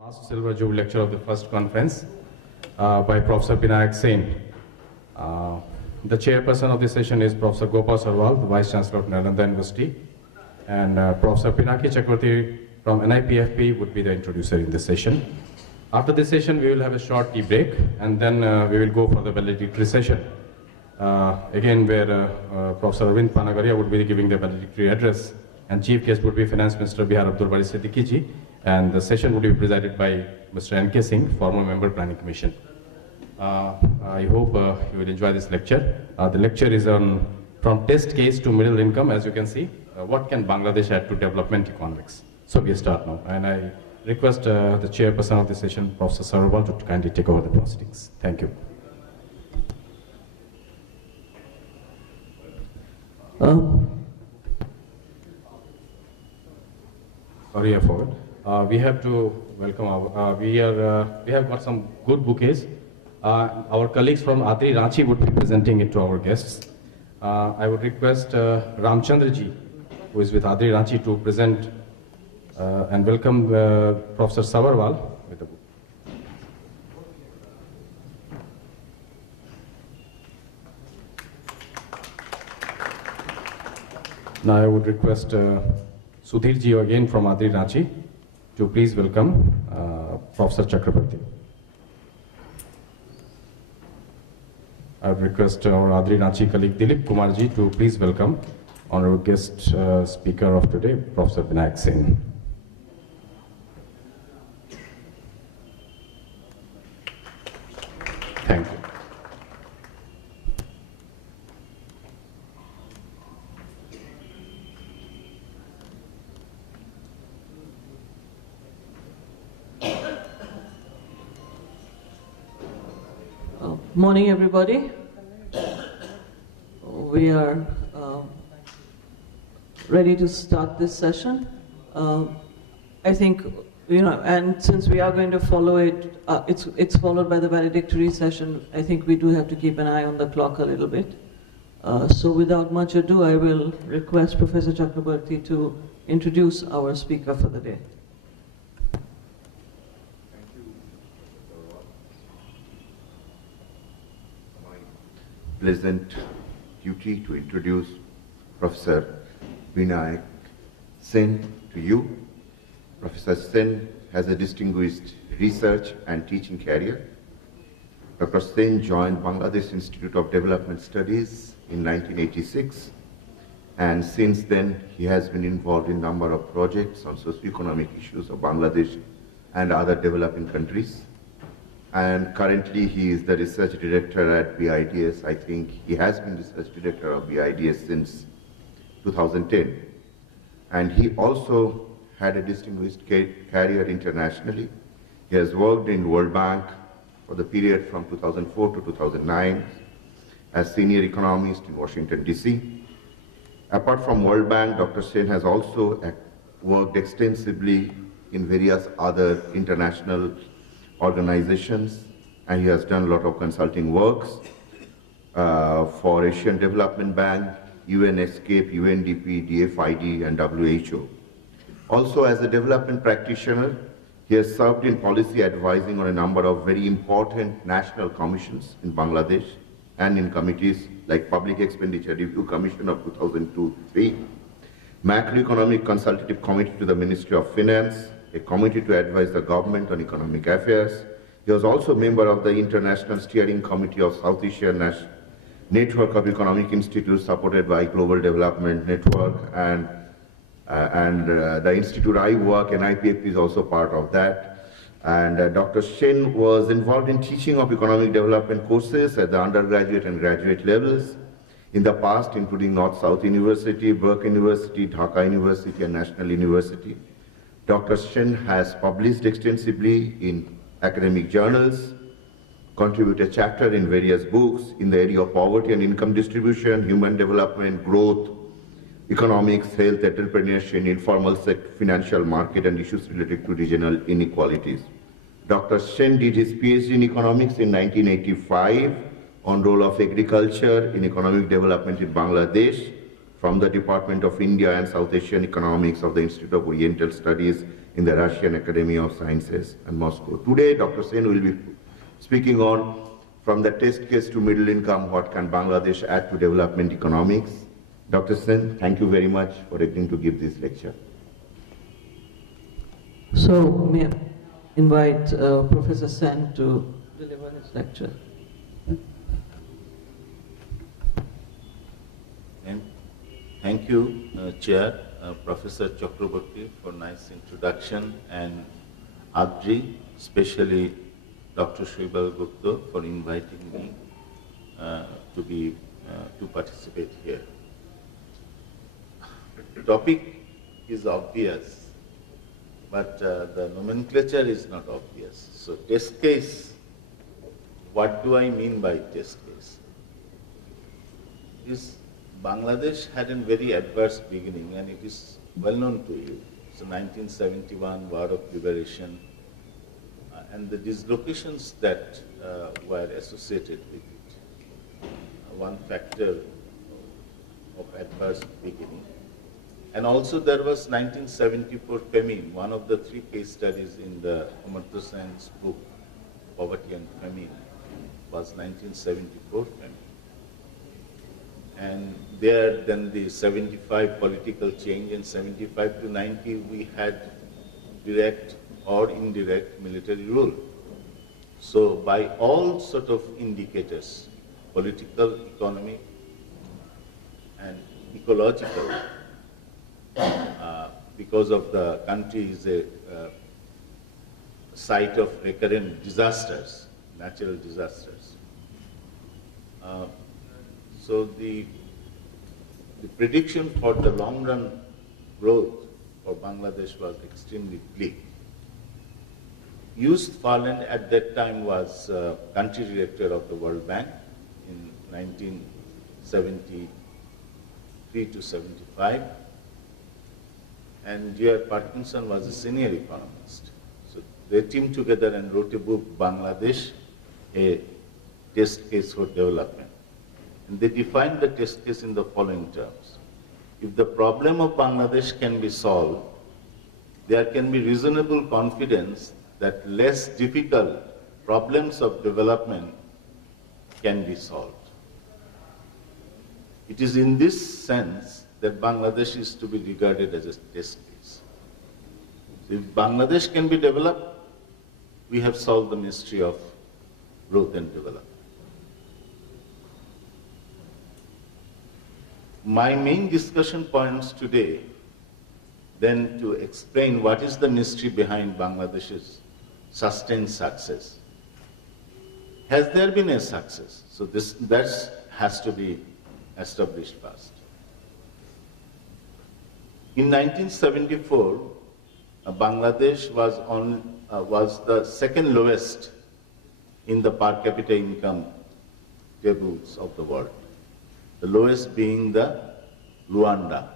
Last Silver Jubilee lecture of the first conference by Professor Binayak Sen. The chairperson of the session is Professor Gopa, the Vice-Chancellor of Nalanda University, and Professor Pinaki Chakraborty from NIPFP would be the introducer in this session. After this session, we will have a short tea break, and then we will go for the valedictory session. Again, where Professor Arvind Panagaria would be giving the valedictory address, and chief guest would be Finance Minister Bihar Abdul Bari Siddiqui ji, and the session would be presided by Mr. N.K. Singh, former member Planning Commission. I hope you will enjoy this lecture. The lecture is on from test case to middle income. As you can see, what can Bangladesh add to development economics? So we start now, and I request the chairperson of the session, Professor Sabharwal, to kindly take over the proceedings. Thank you. Sorry, I forgot. We have to welcome our, we have got some good bouquets. Our colleagues from ADRI Ranchi would be presenting it to our guests. I would request Ramchandra ji, who is with ADRI Ranchi, to present and welcome Professor Sabharwal with the book. Now I would request Sudhir ji again from ADRI Ranchi to please welcome Professor Chakraborty. I would request our ADRI Ranchi colleague Dilip Kumar ji to please welcome honorable guest speaker of today, Professor Binayak Sen. Thank you. Morning, everybody. We are ready to start this session. I think, and since we are going to follow it, it's followed by the valedictory session. I think we do have to keep an eye on the clock a little bit. So without much ado, I will request Professor Chakraborty to introduce our speaker for the day. Pleasant duty to introduce Professor Binayak Sen to you. Professor Sen has a distinguished research and teaching career. Dr. Sen joined Bangladesh Institute of Development Studies in 1986, and since then he has been involved in a number of projects on socioeconomic issues of Bangladesh and other developing countries. And currently he is the research director at VIDS. I think he has been research director of VIDS since 2010. And he also had a distinguished career internationally. He has worked in World Bank for the period from 2004 to 2009 as senior economist in Washington, D.C. Apart from World Bank, Dr. Sen has also worked extensively in various other international organizations, and he has done a lot of consulting works for Asian Development Bank, UN Escape, UNDP, DFID, and WHO. Also, as a development practitioner, he has served in policy advising on a number of very important national commissions in Bangladesh and in committees like Public Expenditure Review Commission of 2002-3, Macroeconomic Consultative Committee to the Ministry of Finance, a committee to advise the government on economic affairs. He was also a member of the International Steering Committee of South Asia Network of Economic Institutes supported by Global Development Network, and the institute I work, NIPFP, is also part of that. And Dr. Sen was involved in teaching of economic development courses at the undergraduate and graduate levels in the past, including North-South University, Burke University, Dhaka University, and National University. Dr. Sen has published extensively in academic journals, contributed a chapter in various books in the area of poverty and income distribution, human development, growth, economics, health, entrepreneurship, informal sector, financial market, and issues related to regional inequalities. Dr. Sen did his PhD in economics in 1985 on role of agriculture in economic development in Bangladesh, from the Department of India and South Asian Economics of the Institute of Oriental Studies in the Russian Academy of Sciences in Moscow. Today, Dr. Sen will be speaking on from the test case to middle income, what can Bangladesh add to development economics. Dr. Sen, thank you very much for agreeing to give this lecture. So, may I invite Professor Sen to deliver his lecture. Thank you, Chair, Professor Chakraborty, for nice introduction, and ADRI, especially Dr. Sabharwal Gupta, for inviting me to participate here. The topic is obvious, but the nomenclature is not obvious. So, test case, what do I mean by test case? Bangladesh had a very adverse beginning, and it is well known to you. So 1971 War of Liberation, and the dislocations that were associated with it. One factor of adverse beginning. And also there was 1974 famine, one of the three case studies in the Amartya Sen's book, Poverty and Famine, was 1974 famine. And there, then the 75 political change, and 75 to 90 we had direct or indirect military rule. So by all sort of indicators, political, economic, and ecological, because of the country is a site of recurrent disasters, natural disasters. So the prediction for the long run growth for Bangladesh was extremely bleak. Youssef Farland at that time was country director of the World Bank in 1973 to 75, and J.R. Parkinson was a senior economist. So they teamed together and wrote a book, Bangladesh, a test case for development. And they defined the test case in the following terms. If the problem of Bangladesh can be solved, there can be reasonable confidence that less difficult problems of development can be solved. It is in this sense that Bangladesh is to be regarded as a test case. So if Bangladesh can be developed, we have solved the mystery of growth and development. My main discussion points today then to explain what is the mystery behind Bangladesh's sustained success. Has there been a success? So that has to be established first. In 1974, Bangladesh was the second lowest in the per capita income tables of the world. The lowest being the Rwanda.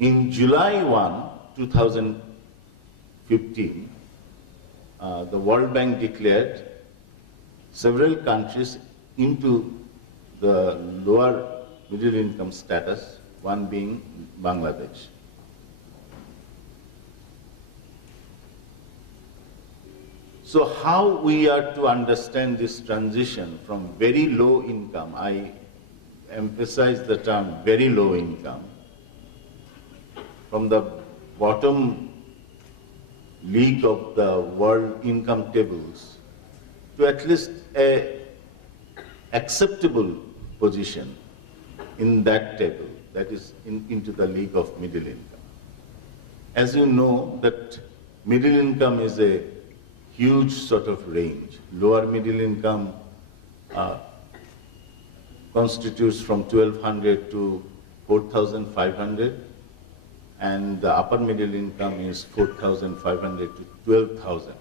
In July 1, 2015, the World Bank declared several countries into the lower middle income status, one being Bangladesh. So how we are to understand this transition from very low income, I emphasize the term very low income, from the bottom league of the world income tables to at least a acceptable position in that table, that is into the league of middle income. As you know, that middle income is a huge sort of range. Lower middle income constitutes from 1,200 to 4,500, and the upper middle income is 4,500 to 12,000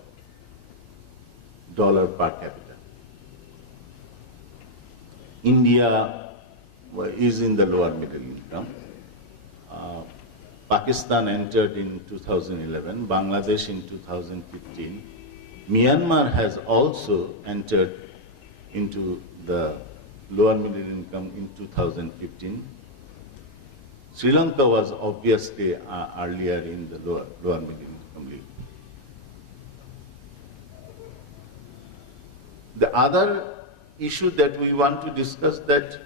dollar per capita. India is in the lower middle income. Pakistan entered in 2011, Bangladesh in 2015. Myanmar has also entered into the lower middle income in 2015. Sri Lanka was obviously earlier in the lower middle income league. The other issue that we want to discuss that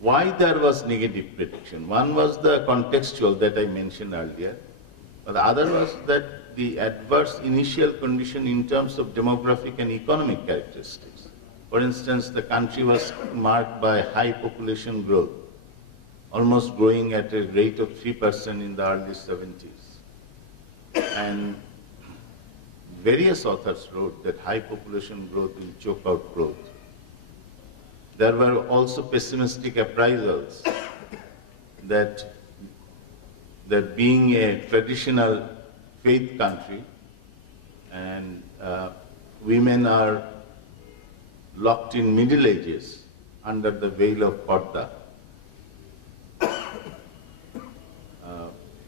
why there was negative prediction. One was the contextual that I mentioned earlier, but the other was that the adverse initial condition in terms of demographic and economic characteristics. For instance, the country was marked by high population growth, almost growing at a rate of 3% in the early 70s. And various authors wrote that high population growth will choke out growth. There were also pessimistic appraisals that being a traditional faith country and women are locked in Middle Ages under the veil of Patna.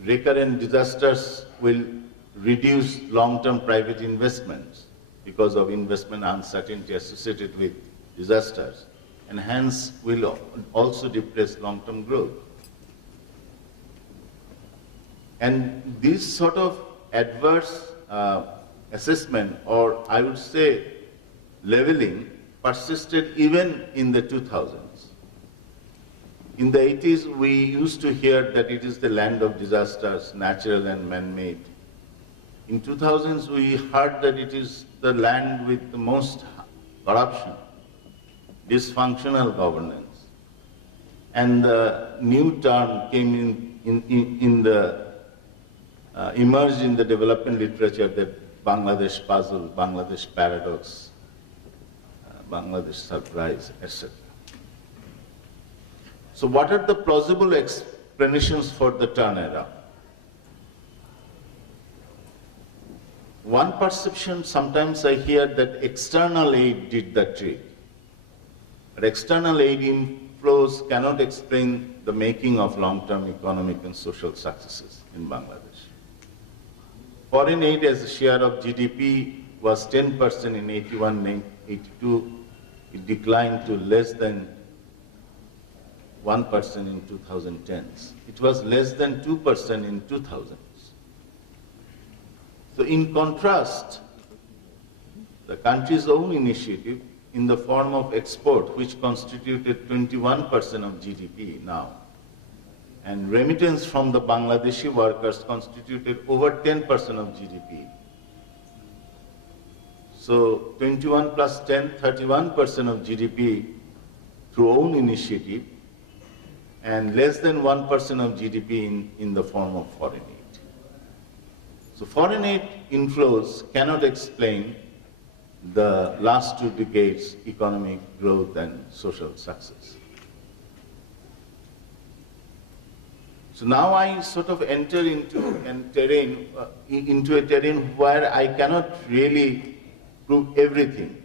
Recurrent disasters will reduce long-term private investments because of investment uncertainty associated with disasters, and hence will also depress long-term growth. And this sort of adverse assessment, or I would say leveling, persisted even in the 2000s. In the 80s, we used to hear that it is the land of disasters, natural and man-made. In 2000s, we heard that it is the land with the most corruption, dysfunctional governance. And the new term came emerged in the development literature that Bangladesh puzzle, Bangladesh paradox, Bangladesh surprise, etc. So what are the plausible explanations for the turnaround? One perception, sometimes I hear that external aid did the trick. But external aid inflows cannot explain the making of long-term economic and social successes in Bangladesh. Foreign aid as a share of GDP was 10% in 81-82. It declined to less than 1% in 2010s. It was less than 2% in 2000s. So in contrast, the country's own initiative in the form of export, which constituted 21% of GDP now, and remittance from the Bangladeshi workers constituted over 10% of GDP. So 21 plus 10, 31% of GDP through own initiative, and less than 1% of GDP in the form of foreign aid. So foreign aid inflows cannot explain the last 2 decades' economic growth and social success. So now I sort of enter into a terrain where I cannot really prove everything.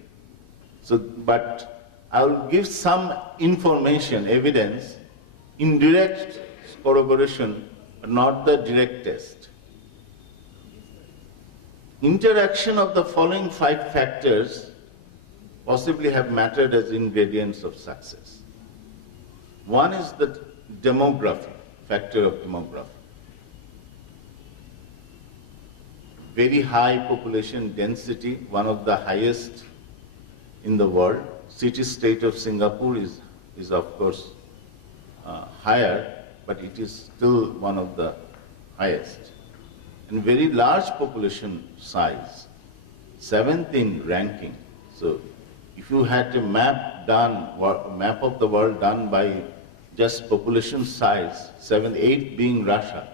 So, but I will give some information, evidence, indirect corroboration, but not the direct test. Interaction of the following 5 factors possibly have mattered as ingredients of success. One is the demography, factor of demography. Very high population density, one of the highest in the world. City-state of Singapore is of course higher, but it is still one of the highest. And very large population size, 7th in ranking. So if you had a map of the world done by just population size, 7th, 8th being Russia.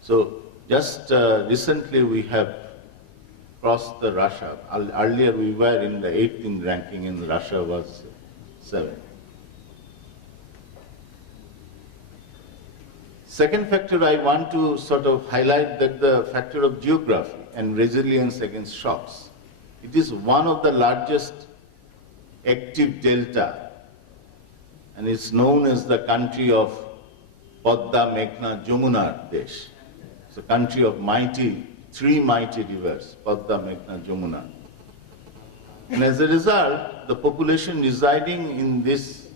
So just recently we have crossed the Russia. Earlier we were in the 8th in ranking and Russia was 7th. Second factor I want to sort of highlight that the factor of geography and resilience against shocks. It is one of the largest active delta, and it's known as the country of Patna, Meghna, Jamuna Desh. It's a country of 3 mighty rivers, Patna, Meghna, Jamuna. And as a result, the population residing in this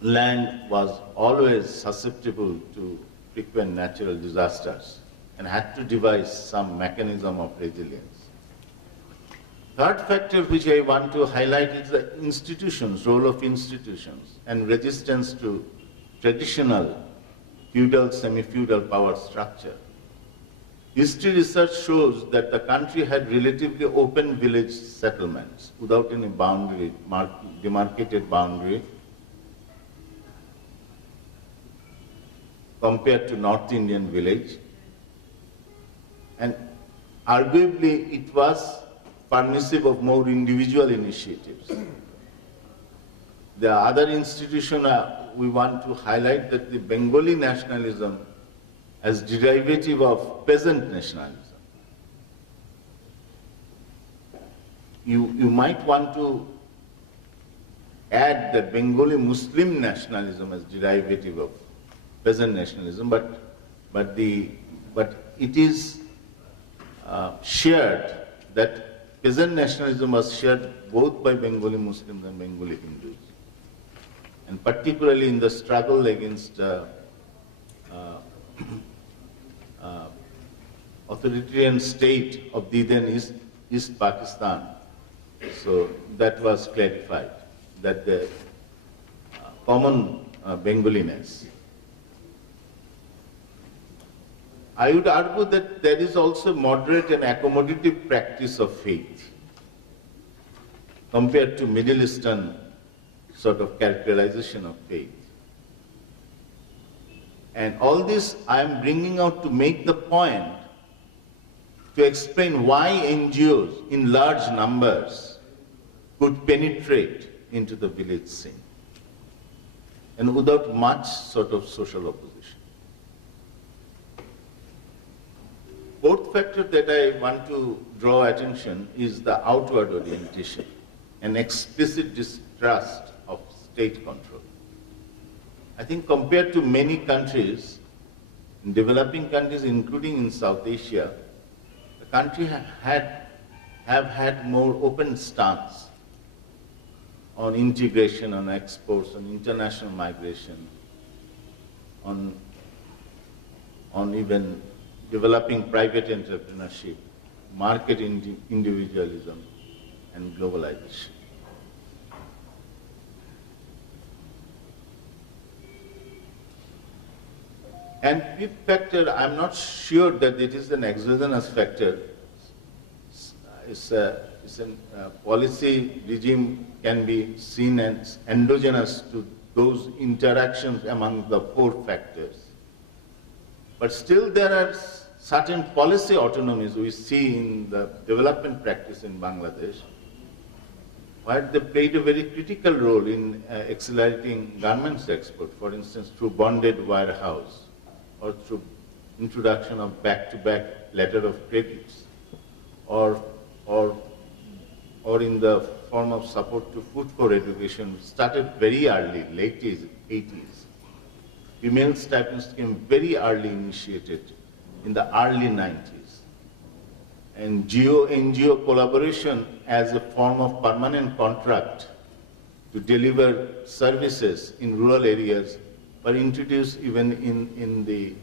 land was always susceptible to frequent natural disasters and had to devise some mechanism of resilience. Third factor which I want to highlight is the institutions, role of institutions and resistance to traditional feudal, semi-feudal power structure. History research shows that the country had relatively open village settlements without any boundary, demarcated boundary, compared to North Indian village. And arguably it was permissive of more individual initiatives. The other institution we want to highlight that the Bengali nationalism as derivative of peasant nationalism. You might want to add the Bengali Muslim nationalism as derivative of peasant nationalism, but it is shared, that peasant nationalism was shared both by Bengali Muslims and Bengali Hindus, and particularly in the struggle against authoritarian state of the then East Pakistan. So that was clarified, that the common Bengaliness. I would argue that there is also moderate and accommodative practice of faith compared to Middle Eastern sort of characterization of faith. And all this I am bringing out to make the point, to explain why NGOs in large numbers could penetrate into the village scene and without much sort of social opposition. Fourth factor that I want to draw attention is the outward orientation and explicit distrust of state control. I think compared to many countries, in developing countries, including in South Asia, the country have had more open stance on integration, on exports, on international migration, on even developing private entrepreneurship, market individualism, and globalization. And fifth factor, I'm not sure that it is an exogenous factor. It's a policy regime can be seen as endogenous to those interactions among the four factors. But still there are certain policy autonomies we see in the development practice in Bangladesh, where they played a very critical role in accelerating garments export, for instance, through bonded warehouse, or through introduction of back-to-back letter of credits, or in the form of support to food for education, started very early, late 80s. Female stipends came very early initiated in the early 90s. And NGO collaboration as a form of permanent contract to deliver services in rural areas were introduced even in the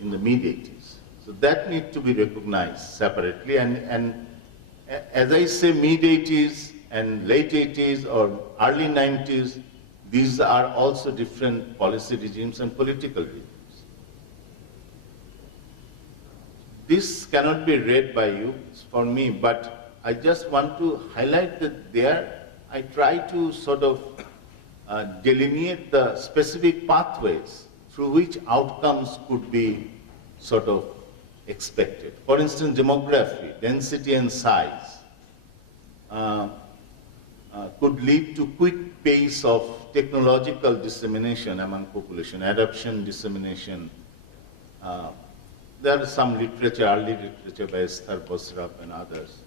mid-80s. So that needs to be recognized separately. And as I say, mid-80s and late 80s or early 90s, these are also different policy regimes and political regimes. This cannot be read by you, for me, but I just want to highlight that there I try to sort of delineate the specific pathways through which outcomes could be sort of expected. For instance, demography, density and size could lead to quick pace of technological dissemination among population, adoption, dissemination. There is some literature, early literature by Esther Bosraf and others.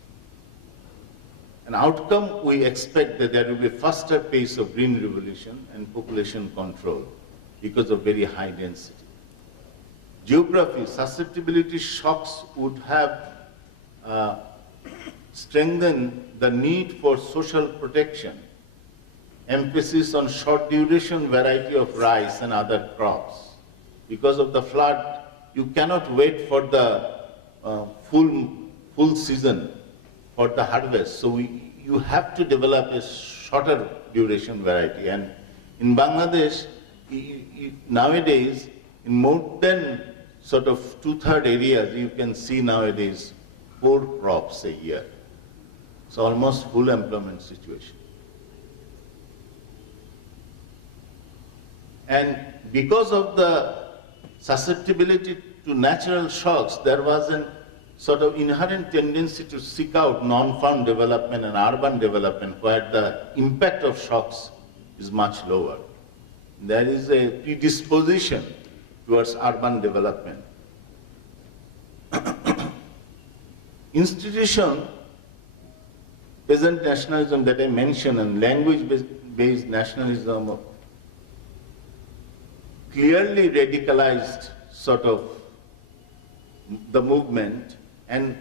An outcome, we expect that there will be a faster pace of green revolution and population control because of very high density. Geography, susceptibility shocks would have strengthen the need for social protection, emphasis on short duration variety of rice and other crops. Because of the flood, you cannot wait for the full season for the harvest. So you have to develop a shorter duration variety. And in Bangladesh, nowadays, in more than sort of 2/3 areas, you can see nowadays 4 crops a year. So almost full employment situation. And because of the susceptibility to natural shocks, there was a sort of inherent tendency to seek out non-farm development and urban development where the impact of shocks is much lower. There is a predisposition towards urban development. Institution, peasant nationalism that I mentioned, and language-based nationalism clearly radicalized sort of the movement, and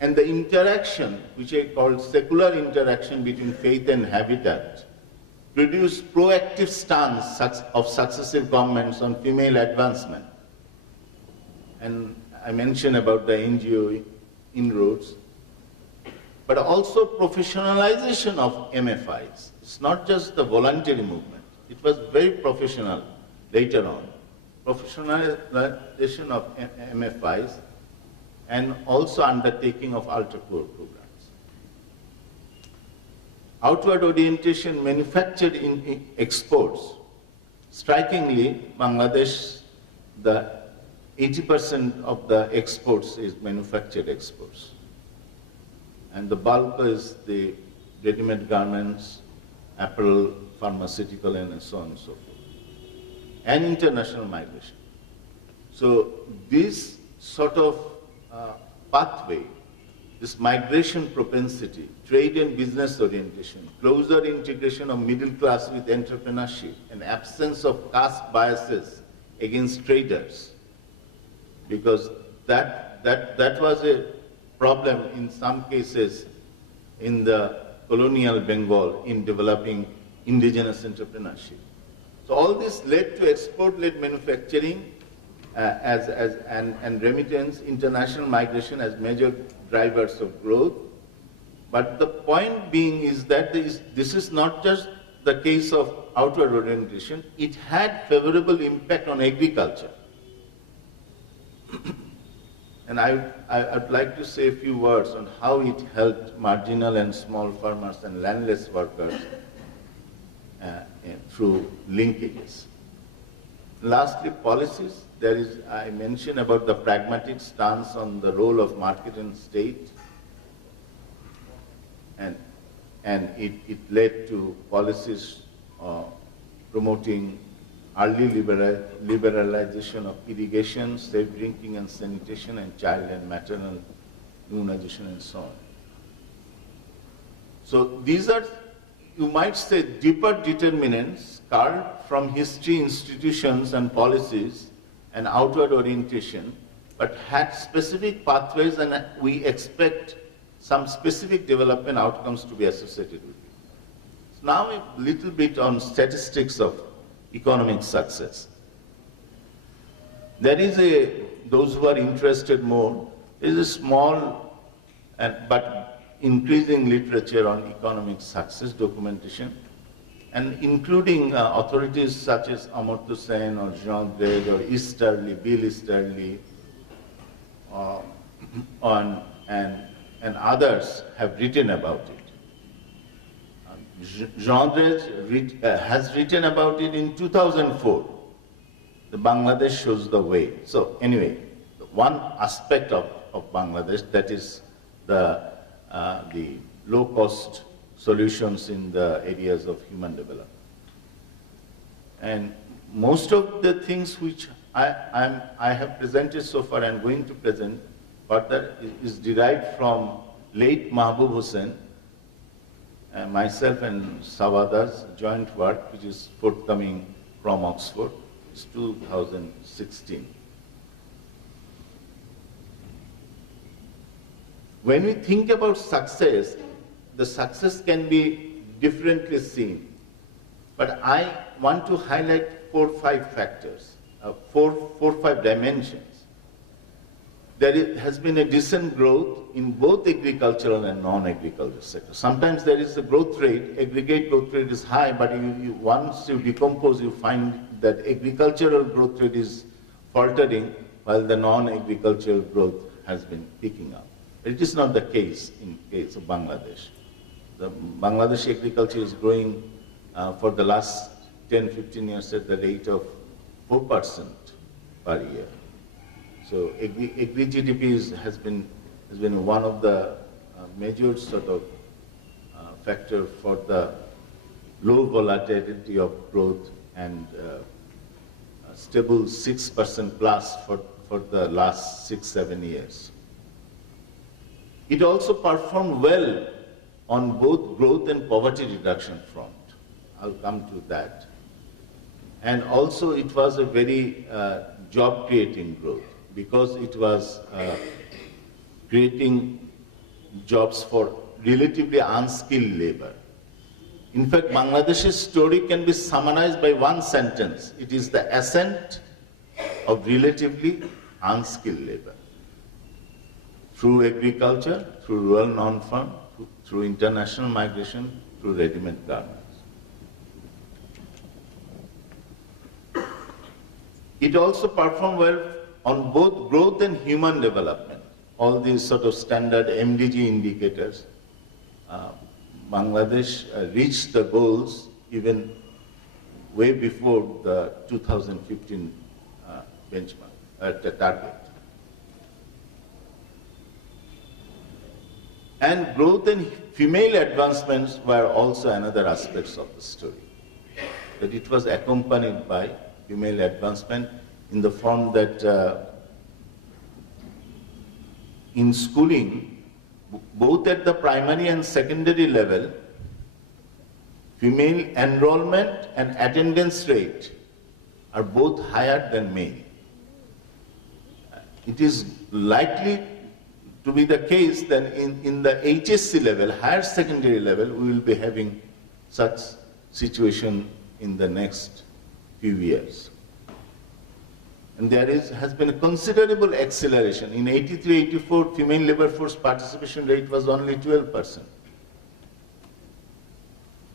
the interaction, which I call secular interaction between faith and habitat, produced proactive stance of successive governments on female advancement. And I mentioned about the NGO inroads, but also professionalization of MFIs. It's not just the voluntary movement. It was very professional later on. Professionalization of MFIs and also undertaking of ultra-poor programs. Outward orientation manufactured in exports. Strikingly, Bangladesh, the 80% of the exports is manufactured exports. And the bulk is the ready-made garments, apparel, pharmaceutical, and so on and so forth. And international migration. So this sort of pathway, this migration propensity, trade and business orientation, closer integration of middle class with entrepreneurship, and absence of caste biases against traders, because that was a problem in some cases in the colonial Bengal in developing indigenous entrepreneurship. So all this led to export-led manufacturing and remittance, international migration as major drivers of growth. But the point being is that this is not just the case of outward orientation, it had favorable impact on agriculture. And I'd like to say a few words on how it helped marginal and small farmers and landless workers through linkages. Lastly, policies. I mentioned about the pragmatic stance on the role of market and state, and it led to policies promoting early liberalization of irrigation, safe drinking and sanitation, and child and maternal immunization, and so on. So these are, you might say, deeper determinants carved from history, institutions, and policies, and outward orientation, but had specific pathways, and we expect some specific development outcomes to be associated with it. So now a little bit on statistics of economic success. There is those who are interested more, there is a small but increasing literature on economic success documentation, and including authorities such as Amartya Sen or Jean Drèze or Easterly, Bill Easterly, and others have written about it. Jean Drèze has written about it in 2004. The Bangladesh shows the way. So anyway, one aspect of Bangladesh, that is the low-cost solutions in the areas of human development. And most of the things which I have presented so far and going to present further is derived from late Mahbub Hussain, myself and Savada's joint work, which is forthcoming from Oxford. It's 2016. when we think about success, the success can be differently seen. But I want to highlight 4 or 5 factors, 4 or 5 dimensions. There has been a decent growth in both agricultural and non-agricultural sectors. Sometimes there is a growth rate, aggregate growth rate is high, but once you decompose, you find that agricultural growth rate is faltering, while the non-agricultural growth has been picking up. It is not the case in case of Bangladesh. The Bangladesh agriculture is growing for the last 10-15 years at the rate of 4% per year. So agri GDP has been one of the major sort of factor for the low volatility of growth and stable 6% plus for the last 6-7 years. It also performed well on both growth and poverty reduction front. I'll come to that. And also it was a very job-creating growth, because it was creating jobs for relatively unskilled labor. In fact, Bangladesh's story can be summarized by one sentence. It is the ascent of relatively unskilled labor. Through agriculture, through rural non-farm, through international migration, through ready-made garments. It also performed well on both growth and human development. All these sort of standard MDG indicators, Bangladesh reached the goals even way before the 2015 benchmark, the target. And growth and female advancements were also another aspects of the story. That it was accompanied by female advancement in the form that in schooling, both at the primary and secondary level, female enrollment and attendance rate are both higher than male. It is likely to be the case that in the HSC level, higher secondary level, we will be having such situation in the next few years. And there has been a considerable acceleration. In 83-84, female labor force participation rate was only 12%.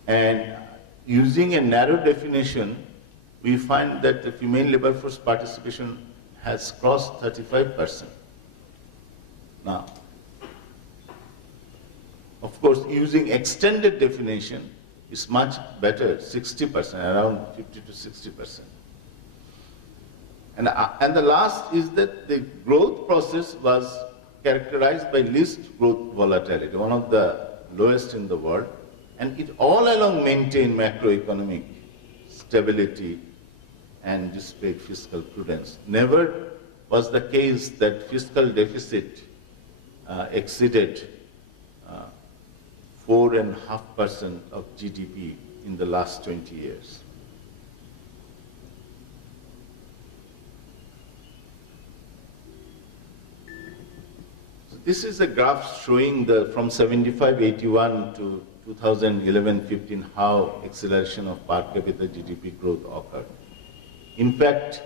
And using a narrow definition, we find that the female labor force participation has crossed 35%. Now, of course, using extended definition is much better, 60%, around 50 to 60%. And the last is that the growth process was characterized by least growth volatility, one of the lowest in the world, and it all along maintained macroeconomic stability and displayed fiscal prudence. Never was the case that fiscal deficit exceeded 4.5% of GDP in the last 20 years. This is a graph showing from 75-81 to 2011-15 how acceleration of per capita GDP growth occurred. In fact,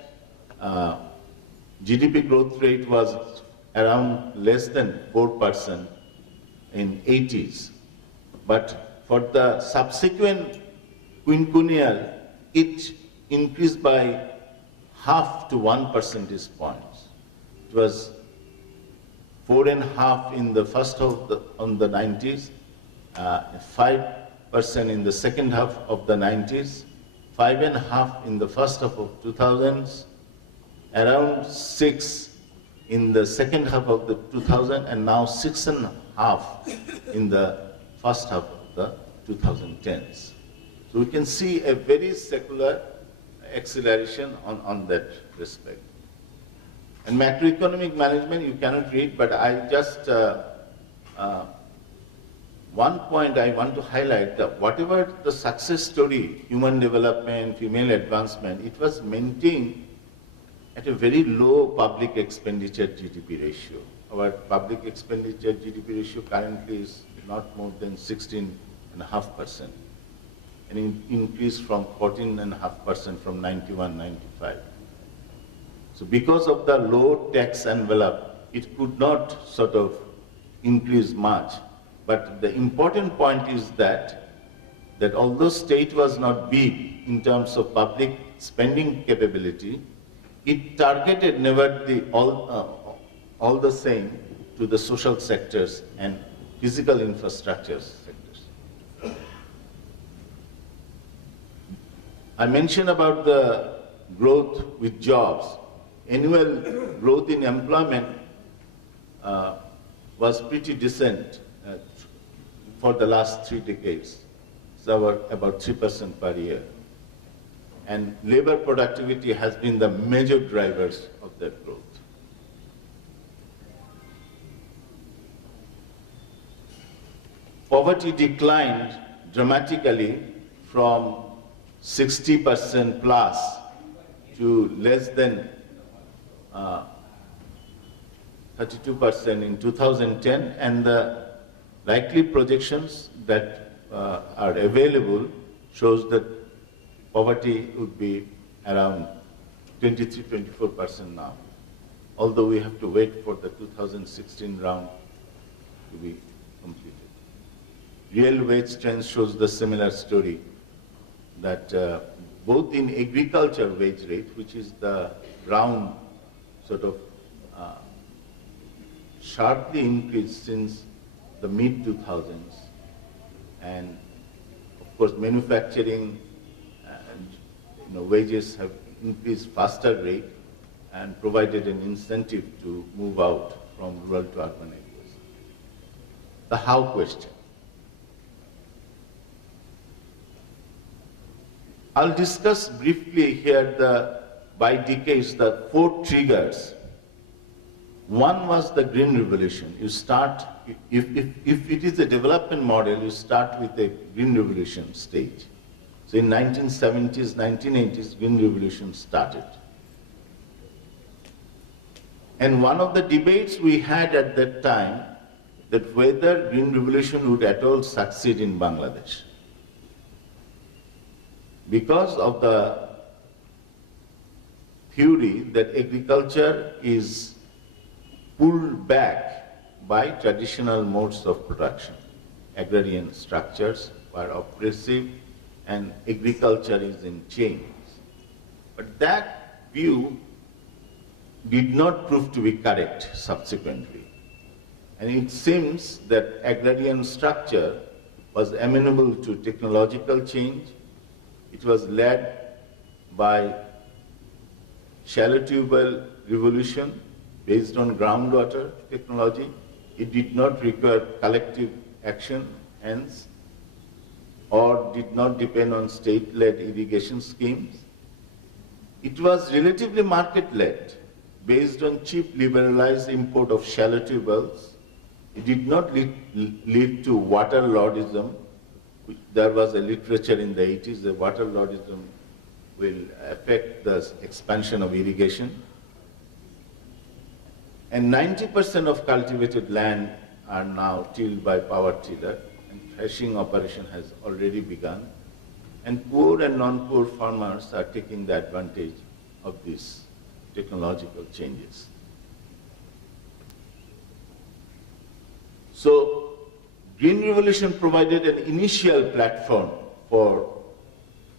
GDP growth rate was around less than 4% in 80s. But for the subsequent quinquennial, it increased by half to 1 percentage points. It was 4.5 in the first half of the 90s, 5% in the second half of the 90s, 5.5 in the first half of 2000s, around 6 in the second half of the 2000s, and now 6.5 in the first half of the 2010s. So we can see a very secular acceleration on that respect. And macroeconomic management, you cannot read, but I just, one point I want to highlight, that whatever the success story, human development, female advancement, it was maintained at a very low public expenditure GDP ratio our public expenditure GDP ratio currently is not more than 16.5%, an increase from 14.5% from 91-95. So because of the low tax envelope, it could not sort of increase much. But the important point is that although state was not big in terms of public spending capability, it targeted never all the same to the social sectors and physical infrastructure sectors. I mentioned about the growth with jobs. Annual growth in employment was pretty decent for the last 3 decades. It's about 3% per year. And labor productivity has been the major drivers of that growth. Poverty declined dramatically from 60% plus to less than 32% in 2010, and the likely projections that are available shows that poverty would be around 23-24% now, although we have to wait for the 2016 round to be completed. Real wage trend shows the similar story, that both in agriculture wage rate, which is the round sort of sharply increased since the mid-2000s, and of course manufacturing and wages have increased faster rate and provided an incentive to move out from rural to urban areas. The how question. I'll discuss briefly here by decades the 4 triggers. One was the Green Revolution. You start, if it is a development model, you start with the Green Revolution stage. So in 1970s, 1980s, Green Revolution started. And one of the debates we had at that time, that whether Green Revolution would at all succeed in Bangladesh. Because of the theory that agriculture is pulled back by traditional modes of production. Agrarian structures were oppressive and agriculture is in chains. But that view did not prove to be correct subsequently. And it seems that agrarian structure was amenable to technological change. It was led by shallow tubewell revolution based on groundwater technology. It did not require collective action, hence, or did not depend on state-led irrigation schemes. It was relatively market-led, based on cheap liberalized import of shallow tubewells. It did not lead to water lordism. There was a literature in the 80s that water lordism will affect the expansion of irrigation. And 90% of cultivated land are now tilled by power tiller, and threshing operation has already begun. And poor and non-poor farmers are taking the advantage of these technological changes. So, Green Revolution provided an initial platform for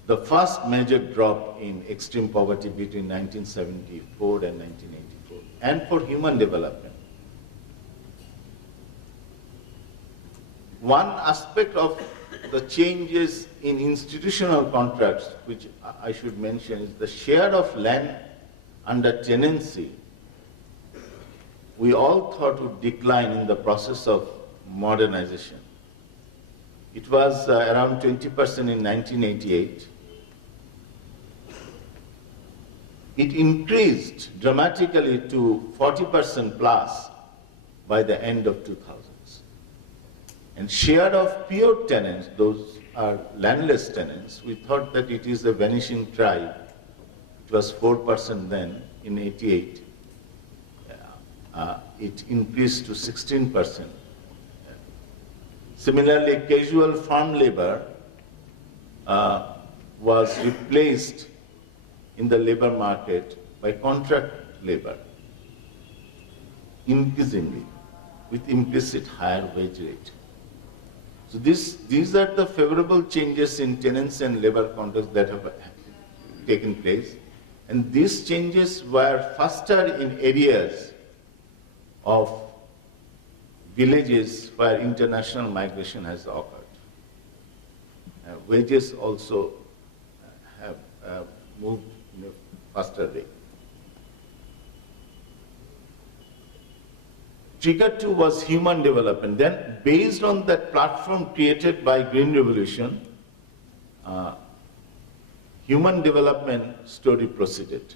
the first major drop in extreme poverty between 1974 and 1984, and for human development. One aspect of the changes in institutional contracts, which I should mention, is the share of land under tenancy. We all thought would decline in the process of modernization. It was around 20% in 1988. It increased dramatically to 40% plus by the end of 2000s. And share of pure tenants, those are landless tenants, we thought that it is a vanishing tribe. It was 4% then in 88. it increased to 16%. Similarly, casual farm labor was replaced in the labor market by contract labor, increasingly, with implicit higher wage rate. So these are the favorable changes in tenancy and labor contracts that have taken place. And these changes were faster in areas of villages where international migration has occurred. Wages also have moved in a faster rate. Trigger 2 was human development. Then, based on that platform created by Green Revolution, human development story proceeded.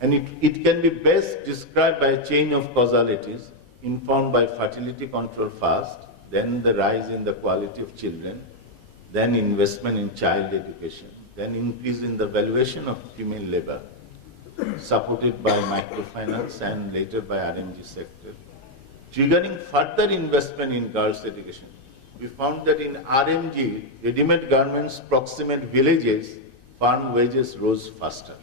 And it can be best described by a chain of causalities informed by fertility control first, then the rise in the quality of children, then investment in child education, then increase in the valuation of female labor, supported by microfinance and later by RMG sector, triggering further investment in girls' education. We found that in RMG, ready-made garments proximate villages, farm wages rose faster.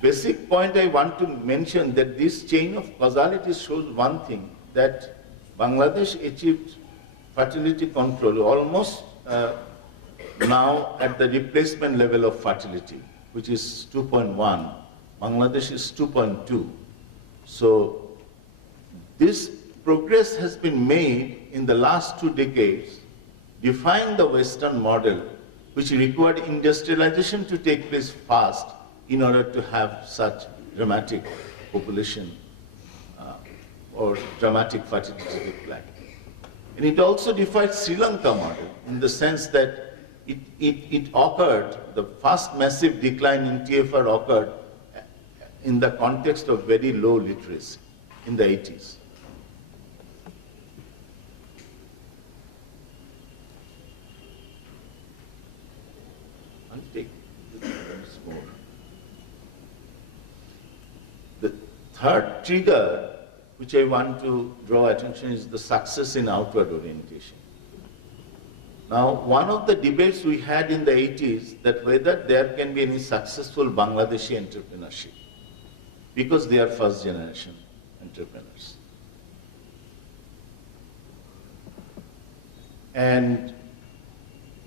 Basic point I want to mention that this chain of causality shows one thing, that Bangladesh achieved fertility control almost now at the replacement level of fertility, which is 2.1. Bangladesh is 2.2. So this progress has been made in the last 2 decades, defying the Western model, which required industrialization to take place fast in order to have such dramatic population or dramatic fertility decline. And it also defied Sri Lanka model in the sense that it occurred, the first massive decline in TFR occurred in the context of very low literacy in the 80s. I'll take this once more. The third trigger which I want to draw attention is the success in outward orientation. Now, one of the debates we had in the 80s that whether there can be any successful Bangladeshi entrepreneurship, because they are first generation entrepreneurs.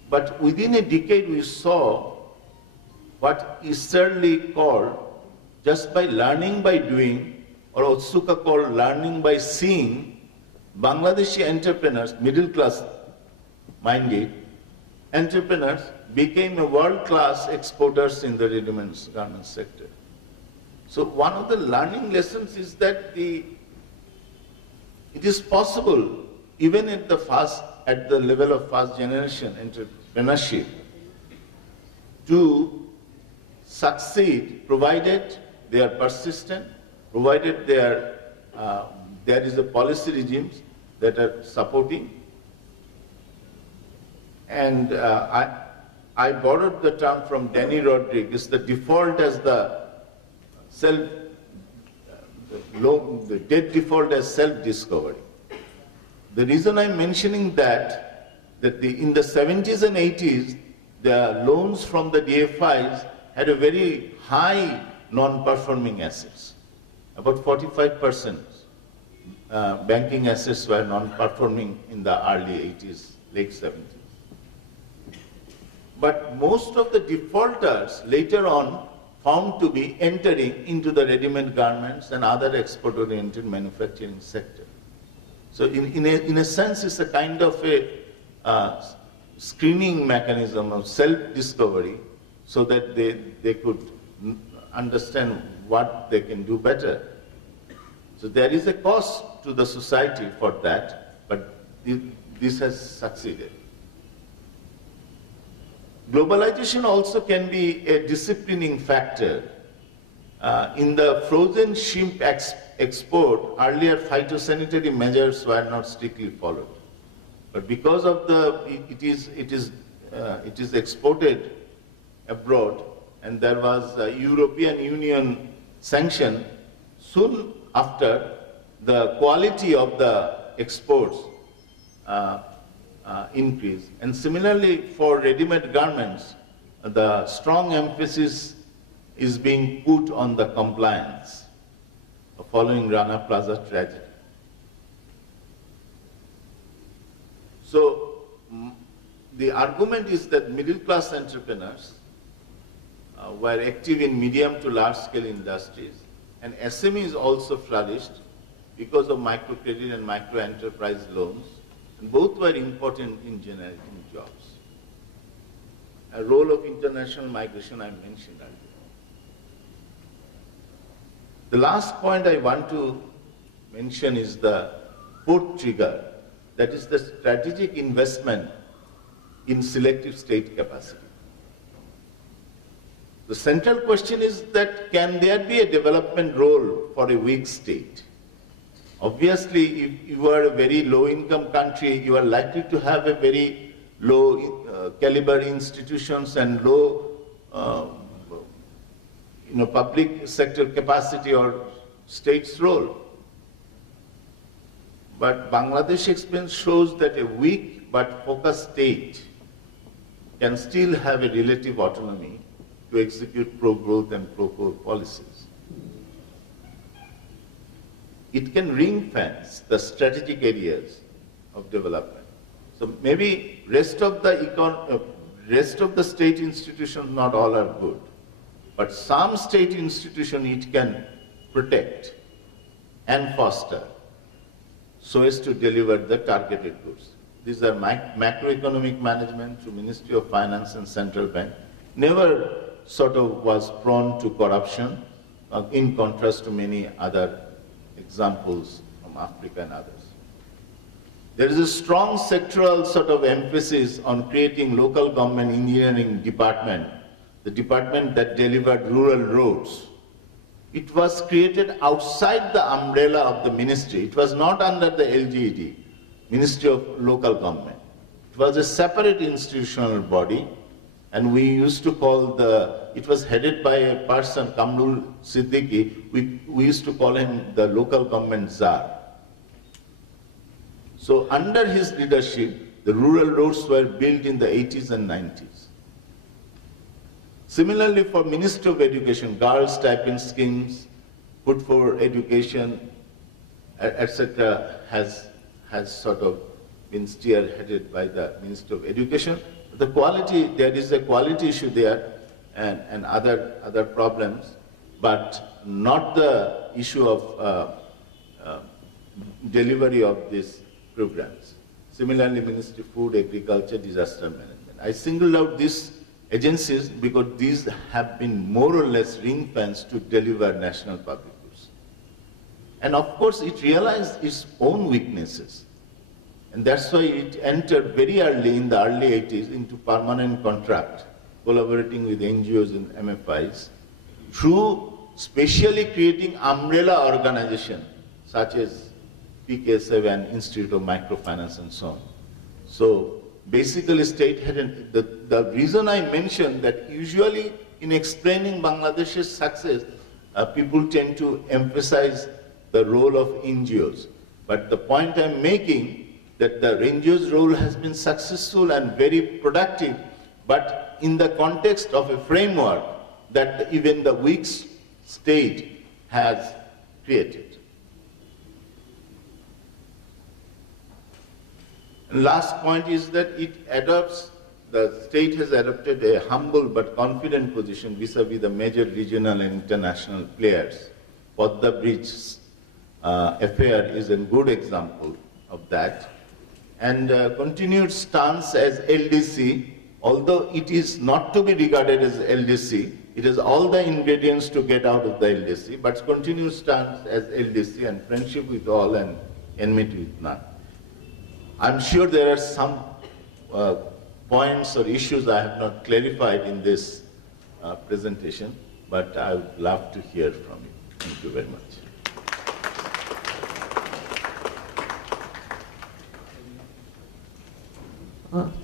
But within a decade we saw what Easterly called, just by learning by doing, or Otsuka called learning by seeing, Bangladeshi entrepreneurs, middle class minded entrepreneurs became a world-class exporters in the ready-made garment sector. So one of the learning lessons is that it is possible, even at the level of first generation entrepreneurship, to succeed provided they are persistent, provided there is a policy regimes that are supporting. And I borrowed the term from Danny Rodriguez, the default as the debt default as self-discovery. The reason I'm mentioning that in the 70s and 80s, the loans from the DFIs had a very high non-performing assets. About 45% banking assets were non-performing in the early 80s, late 70s. But most of the defaulters later on found to be entering into the ready-made garments and other export-oriented manufacturing sector. So in a sense, it's a kind of a screening mechanism of self-discovery so that they could understand what they can do better. So there is a cost to the society for that, but this has succeeded. Globalization also can be a disciplining factor. In the frozen shrimp export, earlier phytosanitary measures were not strictly followed. But because of it is exported abroad, and there was a European Union sanction, soon after the quality of the exports increased. And similarly for ready-made garments, the strong emphasis is being put on the compliance following Rana Plaza tragedy. So the argument is that middle-class entrepreneurs were active in medium to large-scale industries, and SMEs also flourished because of microcredit and micro-enterprise loans, and both were important in generating jobs. A role of international migration I mentioned earlier. The last point I want to mention is the fourth trigger, that is the strategic investment in selective state capacity. The central question is that can there be a development role for a weak state? Obviously, if you are a very low-income country, you are likely to have a very low caliber institutions and low public sector capacity or state's role. But Bangladesh experience shows that a weak but focused state can still have a relative autonomy to execute pro-growth and pro-poor policies. It can ring-fence the strategic areas of development. So maybe rest of the state institutions, not all are good, but some state institution it can protect and foster so as to deliver the targeted goods. These are macroeconomic management through Ministry of Finance and Central Bank. Never sort of was prone to corruption, in contrast to many other examples from Africa and others. There is a strong sectoral sort of emphasis on creating local government engineering department, the department that delivered rural roads. It was created outside the umbrella of the ministry. It was not under the LGED, Ministry of Local Government. It was a separate institutional body, and we used to call it was headed by a person, Kamrul Siddiqui. We used to call him the local government czar. So under his leadership, the rural roads were built in the 80s and 90s. Similarly, for Ministry of Education, girls' stipend schemes, food for education, etc., has sort of been spearheaded by the Ministry of Education. The quality, there is a quality issue there and other problems, but not the issue of delivery of these programs. Similarly, Ministry of Food, Agriculture, Disaster Management. I singled out these agencies because these have been more or less ring-fenced to deliver national public goods. And of course, it realized its own weaknesses. And that's why it entered very early, in the early 80s, into permanent contract, collaborating with NGOs and MFIs, through specially creating umbrella organizations, such as PK7, Institute of Microfinance, and so on. So basically, state had the reason I mentioned that usually in explaining Bangladesh's success, people tend to emphasize the role of NGOs. But the point I'm making that the NGO's role has been successful and very productive, but in the context of a framework that even the weak state has created. And last point is that the state has adopted a humble but confident position vis-a-vis the major regional and international players. Patna Bridge affair is a good example of that. And continued stance as LDC, although it is not to be regarded as LDC, it has all the ingredients to get out of the LDC, but continued stance as LDC and friendship with all and enmity with none. I'm sure there are some points or issues I have not clarified in this presentation, but I would love to hear from you. Thank you very much.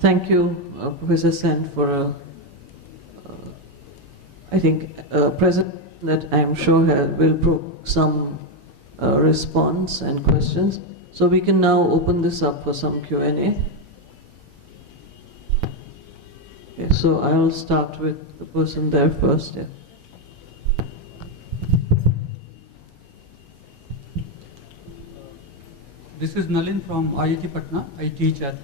Thank you, Professor Sen, for I think a presentation that I'm sure will provoke some response and questions. So we can now open this up for some Q&A. Okay, so I'll start with the person there first. Yeah. This is Nalin from IIT Patna. I teach at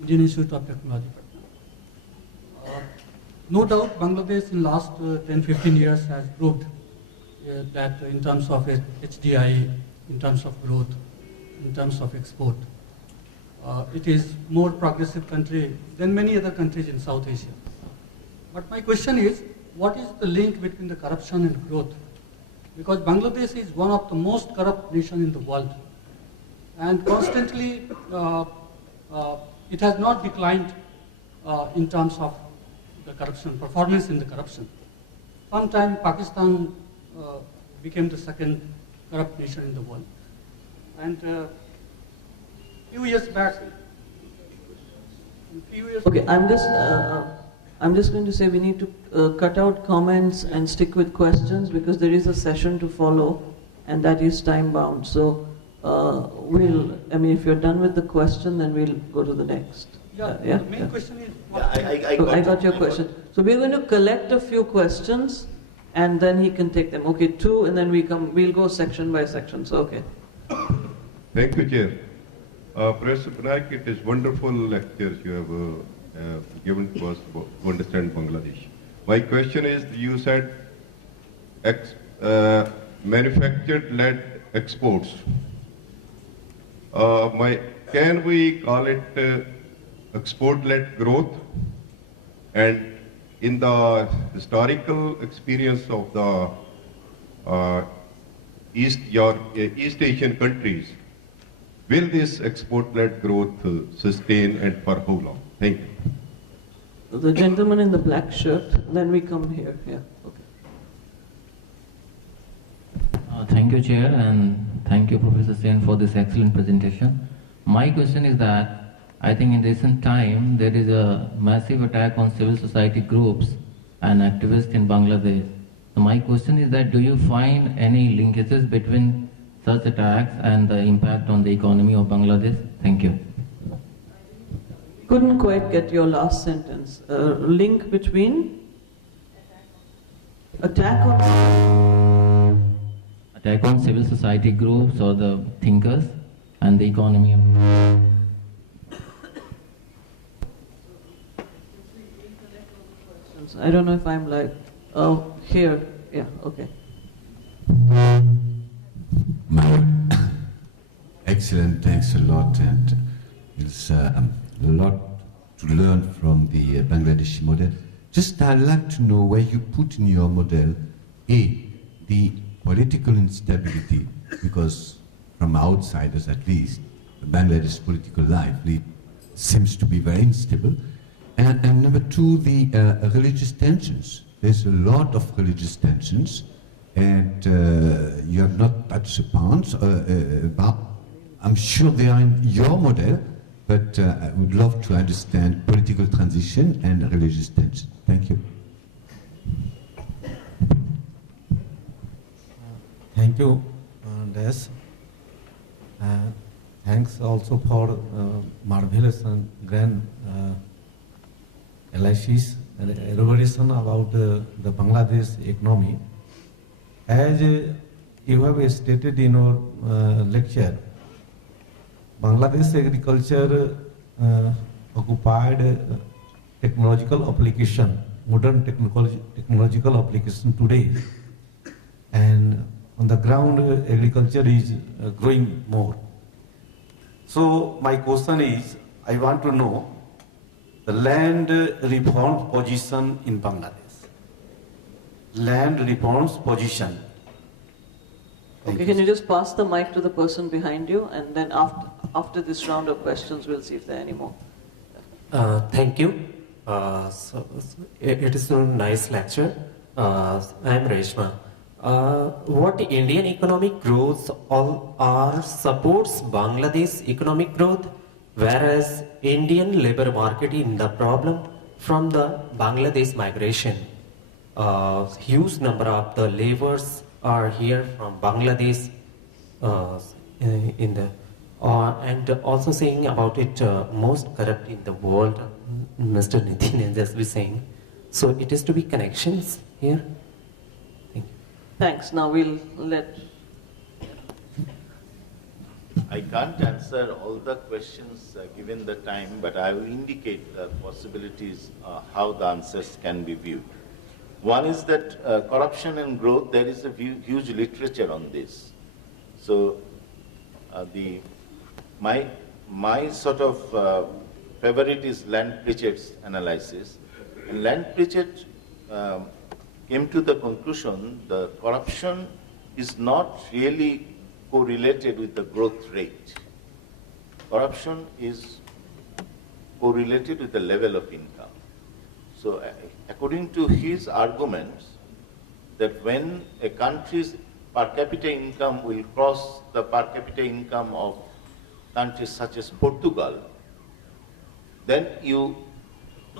Indian Institute of Technology, Patna. No doubt Bangladesh in last 10-15 years has proved that in terms of HDI, in terms of growth, in terms of export, it is more progressive country than many other countries in South Asia. But my question is, what is the link between the corruption and growth? Because Bangladesh is one of the most corrupt nations in the world. And constantly, it has not declined in terms of the corruption, performance in the corruption. Sometime Pakistan became the second corrupt nation in the world. And few years back, Okay, I'm just going to say we need to cut out comments and stick with questions because there is a session to follow and that is time bound. So if you're done with the question, then we'll go to the next. The main question is... I got your question. So we're going to collect a few questions and then he can take them. Okay, 2 and then we'll go section by section. So, okay. Thank you, Chair. Professor Pinaki, it is wonderful lectures you have given to us to understand Bangladesh. My question is, you said manufactured-led exports. Can we call it export-led growth? And in the historical experience of the East Asian countries, will this export-led growth sustain and for how long? Thank you. The gentleman in the black shirt, then we come here. Yeah, okay. Thank you, Chair, and thank you, Professor Sen, for this excellent presentation. My question is that I think in recent time there is a massive attack on civil society groups and activists in Bangladesh. So my question is that do you find any linkages between such attacks and the impact on the economy of Bangladesh? Thank you. Couldn't quite get your last sentence. Link between attack on Civil society groups or the thinkers and the economy. I don't know if I'm like, here, yeah, okay. Excellent, thanks a lot, and it's a lot to learn from the Bangladeshi model. Just I'd like to know where you put in your model, the political instability, because from outsiders at least, Bangladesh political life seems to be very unstable. And number 2, the religious tensions. There's a lot of religious tensions, and you have not touched upon, I'm sure they are in your model, but I would love to understand political transition and religious tension. Thank you. Thank you, Des. Thanks also for marvelous and grand analysis and elaboration about the Bangladesh economy. As you have stated in your lecture, Bangladesh agriculture occupied technological application, modern technological application today, and on the ground agriculture is growing more. So my question is, I want to know the land reform position in Bangladesh. Land reforms position. Okay, can you just pass the mic to the person behind you, and then after this round of questions, we'll see if there are any more. Thank you. So it is a nice lecture. I am Reshma. What Indian economic growth supports Bangladesh economic growth? whereas Indian labor market in the problem from the Bangladesh migration. Huge number of the laborers are here from Bangladesh in the and also saying about it most corrupt in the world, Mr. Nitin has just been saying. So it is to be connections here. Thank you. Thanks. Now we'll let. I can't answer all the questions given the time, but I will indicate the possibilities how the answers can be viewed. One is that corruption and growth, there is a huge literature on this. So my sort of favorite is Land Pritchett's analysis. And Land Pritchett came to the conclusion the corruption is not really correlated with the growth rate. Corruption is correlated with the level of income. So according to his arguments, that when a country's per capita income will cross the per capita income of countries such as Portugal, then you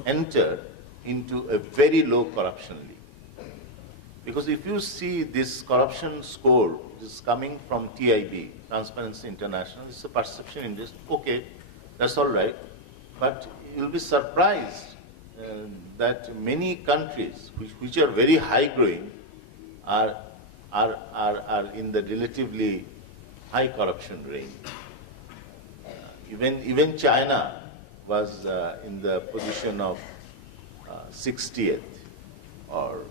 enter into a very low corruption league. Because if you see this corruption score is coming from TIB, Transparency International, it's a perception index, okay, that's all right, but you'll be surprised that many countries which are very high growing are in the relatively high corruption range. Even China was in the position of 60th, or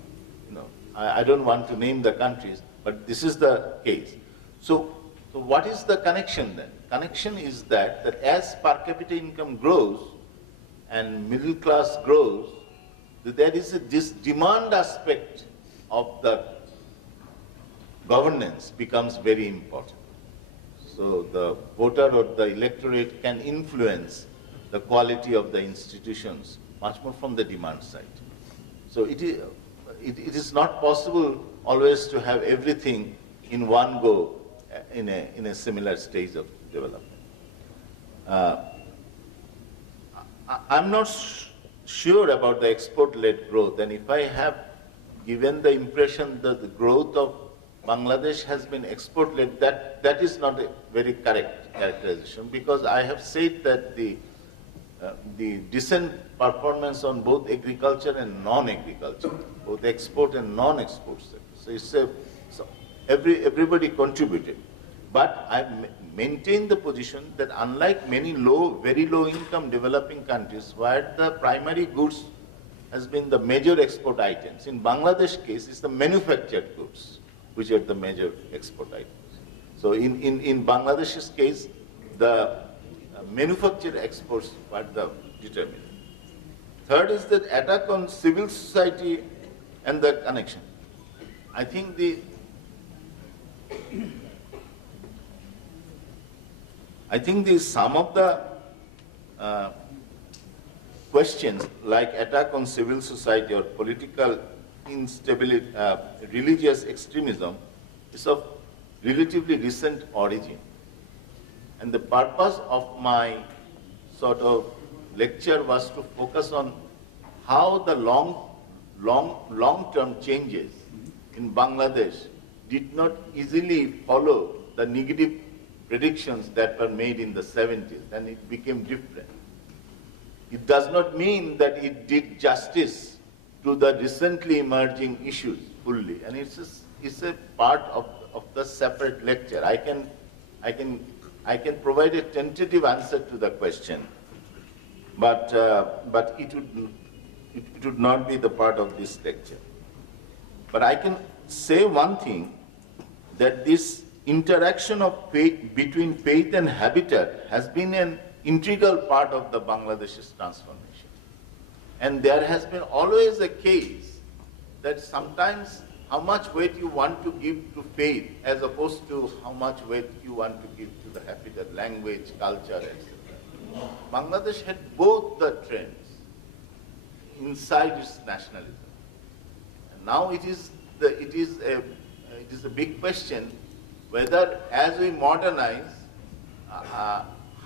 I don't want to name the countries, but this is the case. So what is the connection then? Connection is that as per capita income grows and middle class grows, there is this demand aspect of the governance becomes very important. So the voter or the electorate can influence the quality of the institutions much more from the demand side. So it is not possible always to have everything in one go in a similar stage of development. I'm not sure about the export-led growth, and if I have given the impression that the growth of Bangladesh has been export-led, that is not a very correct characterization, because I have said that the decent performance on both agriculture and non-agriculture, both export and non-export sectors. So everybody contributed. But I maintain the position that unlike many very low income developing countries where the primary goods has been the major export items, in Bangladesh case it's the manufactured goods which are the major export items. So in Bangladesh's case, the manufactured exports were the determinant. Third is that attack on civil society and the connection. I think some of the questions like attack on civil society or political instability, religious extremism is of relatively recent origin. And the purpose of my sort of lecture was to focus on how the long-term changes in Bangladesh did not easily follow the negative predictions that were made in the 70s, and it became different. It does not mean that it did justice to the recently emerging issues fully, and it's a part of the separate lecture. I can provide a tentative answer to the question, but it would not be the part of this lecture. But I can say one thing, that this interaction of between faith and habitat has been an integral part of the Bangladesh's transformation. And there has been always a case that sometimes how much weight you want to give to faith as opposed to how much weight you want to give to the habitat, language, culture, etc. Bangladesh had both the trends inside its nationalism. And now it is a big question whether as we modernize,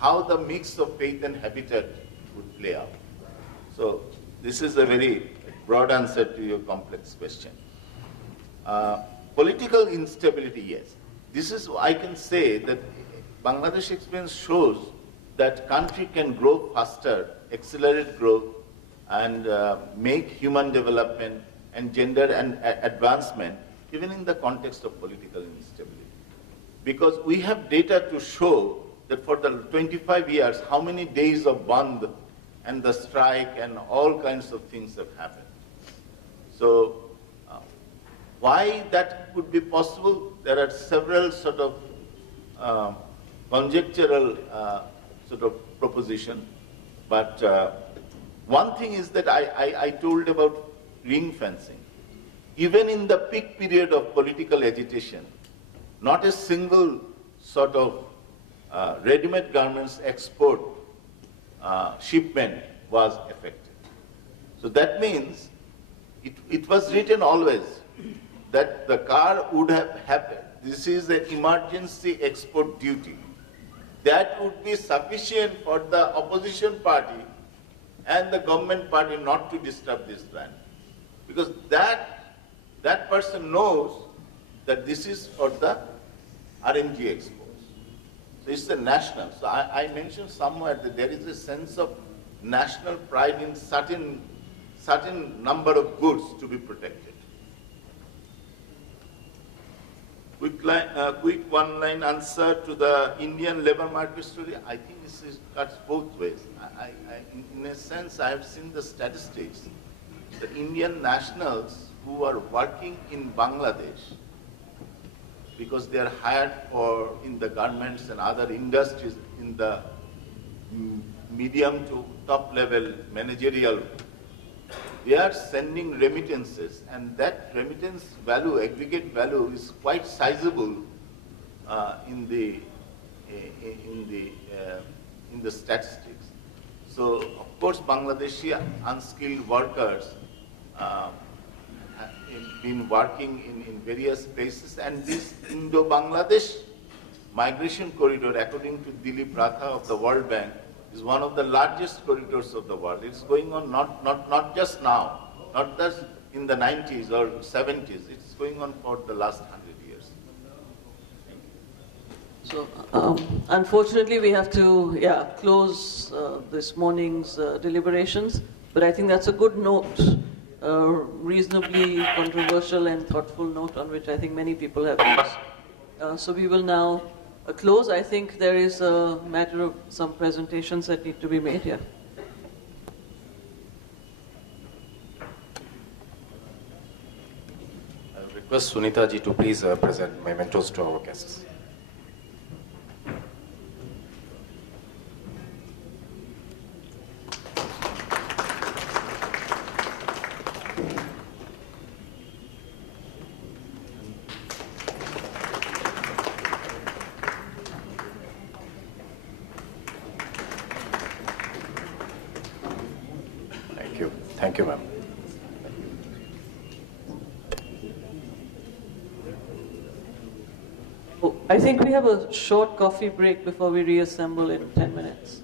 how the mix of faith and habitat would play out. So this is a very broad answer to your complex question. Political instability, yes. This is, I can say that Bangladesh experience shows that country can grow faster, accelerate growth, and make human development and gender and advancement, even in the context of political instability. Because we have data to show that for the 25 years, how many days of Bandh and the strike and all kinds of things have happened. So why that could be possible? There are several sort of conjectural sort of proposition. But one thing is that I told about ring fencing. Even in the peak period of political agitation, not a single sort of ready-made garments export shipment was affected. So that means it was written always that the car would have happened. This is an emergency export duty. That would be sufficient for the opposition party and the government party not to disturb this plan. Because that person knows that this is for the RMG exports. So it's the national. So I mentioned somewhere that there is a sense of national pride in certain number of goods to be protected. Quick one-line answer to the Indian labor market story. I think this cuts both ways. In a sense, I have seen the statistics. The Indian nationals who are working in Bangladesh, because they are hired in the garments and other industries in the medium to top level managerial, they are sending remittances, and that remittance value, aggregate value, is quite sizable in the statistics. So, of course, Bangladeshi unskilled workers have been working in various places, and this Indo-Bangladesh migration corridor, according to Dilip Ratha of the World Bank, is one of the largest corridors of the world. It's going on not just now, not just in the 90s or 70s. It's going on for the last 100 years. So, unfortunately, we have to, close this morning's deliberations. But I think that's a good note, reasonably controversial and thoughtful note on which I think many people have views. So we will now close. I think there is a matter of some presentations that need to be made here. I request Sunita ji to please present mementos to our guests. Thank you, ma'am. I think we have a short coffee break before we reassemble in 10 minutes.